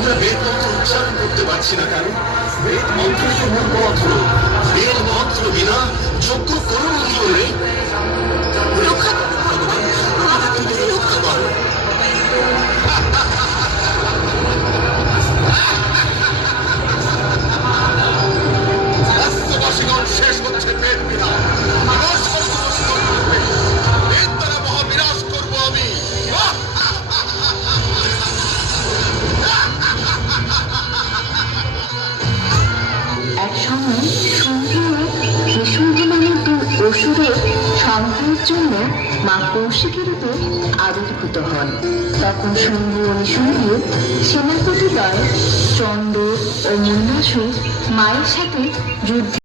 আমরা বেদ মন্ত্র উচ্চারণ করতে পারছি না কেন? বেদ মন্ত্রই তো মূল মন্ত্র। বেদ মন্ত্র বিনা যজ্ঞ করুন কি করে? রক্ষা করো ভগবান, আমাদের রক্ষা করো। রাষ্ট্রবাসীগণ শেষ হচ্ছে বেদ বিনা। বেদ দ্বারা মহাবিনাশ করবো আমি। এক সময় শম্ভু ভীষণ নামে দুই অসুরের সংহারের জন্য মা কৌশিকের উপর আবির্ভূত হন। তখন শম্ভু ও নিশুম্ভের সেনাপতিদ্বয় চন্দ্র ও মুন্ডাসুর মায়ের সাথে যুদ্ধে